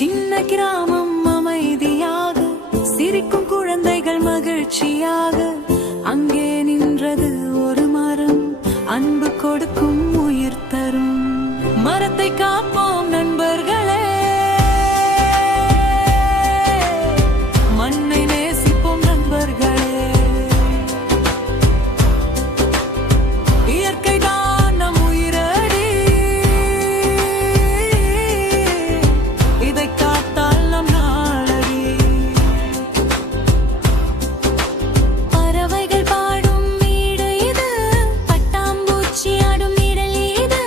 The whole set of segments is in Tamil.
சின்ன கிராமம் அமைதியாக, சிரிக்கும் குழந்தைகள் மகிழ்ச்சியாக. அங்கே நின்றது ஒரு மரம், அன்பு கொடுக்கும் உயிர் தரும். மரத்தை காப்போம் நண்பர்களே, மண்ணை நேசிப்போம் நண்பர்களே. இயற்கை தான் நம் உயிரடி, இதை காத்தால் நம் நாளடி. பறவைகள் பாடும் வீடு இது, பட்டாம்பூச்சி ஆடும் நிழல் இது.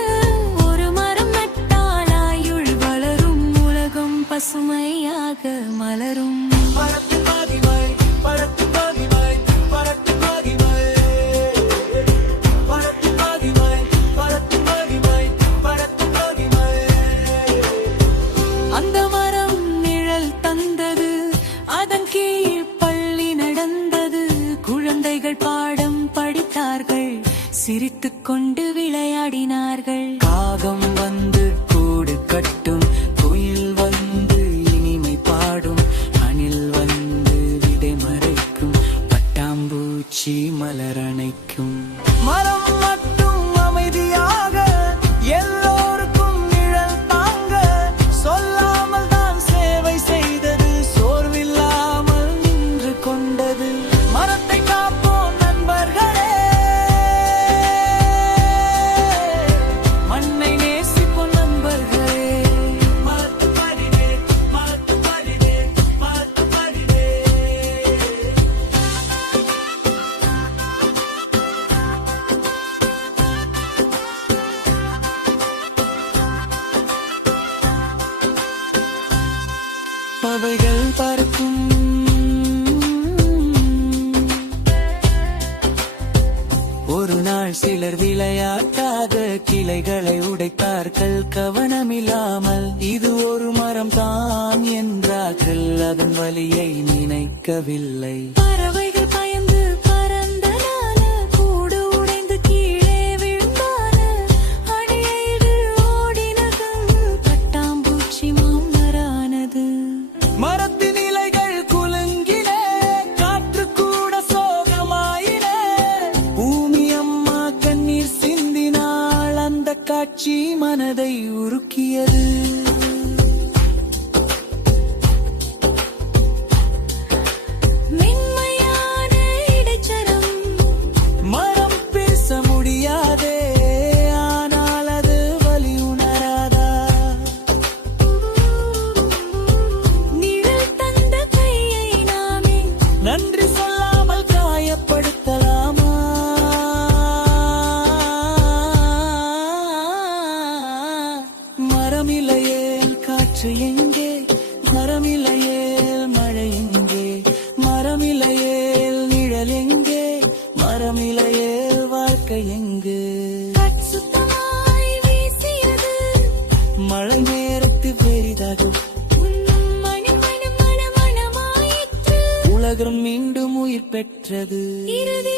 ஒரு மரம் நட்டால் ஆயுள் வளரும், உலகம் பசுமையாக மலரும். அந்த மரம் நிழல் தந்தது, அதன் கீழ் பள்ளி நடந்தது. குழந்தைகள் பாடம் படித்தார்கள், சிரித்துக் கொண்டு விளையாடினார்கள். காகம் வந்து கூடு கட்டும், குயில் வந்து இனிமை பாடும், அணில் வந்து விடை மறைக்கும், பட்டாம்பூச்சி மலர் அணைக்கும். மரம் மட்டும் அமைதியாக, எல்லோருக்கும் நிழல் தாங்க. சொல்லாமல் தான் சேவை செய்தது, சோர்வில்லாமல் நின்று கொண்டது. மரத்தை காப்போம் நண்பர்களே, மண்ணை நேசிப்போம் நண்பர்களே. மரத்து படினே, மரத்து படினே, மரத்து படினே. பறவைகள் பறக்கும், ஒரு நாள் சிலர் விளையாட்டாக கிளைகளை உடைத்தார்கள் கவனமில்லாமல். இது ஒரு மரம் தான் என்றார்கள், அதன் வலியை நினைக்கவில்லை. பறவைகள் பயந்து பறந்தனால, கூடு உடைந்து கீழே விழுந்தான. அணியைடு ஓடினது, பட்டாம்பூச்சி மாமரானது. மரத்தின் இலைகள் குலுங்கின, காற்று கூட சோகமாயின. பூமி அம்மா கண்ணீர் சிந்தினாள், அந்த காட்சி மனதை உருக்கியது. மென்மையான இடைச்சரம், மரம் பேச முடியாதே, ஆனால் அது வலி உணராதா? நிழல் தந்த கையை நாமே நன்றி சொல்லாமல் காயப்படுத்தலாமா? மரமில்லையே காற்று எங்கே, மரமில்லையே மழை எங்கே, மரமில்லையே நிழல் எங்கே, மரமில்லையே வாழ்க்கை எங்கு? சுத்தமாய் வீசியது, மழை நேரத்து பெரிதாகும், உலகம் மீண்டும் உயிர் பெற்றது. இறுதி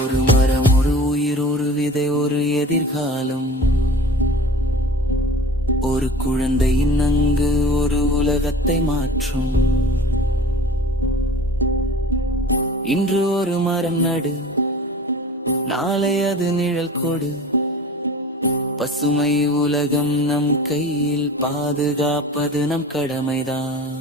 ஒரு மரம், ஒரு உயிர், ஒரு விதை, ஒரு எதிர்காலம். ஒரு குழந்தையின் அங்கு ஒரு உலகத்தை மாற்றும். இன்று ஒரு மரம் நடு, நாளை அது நிழல் கொடு. பசுமை உலகம் நம் கையில், பாதுகாப்பது நம் கடமைதான்.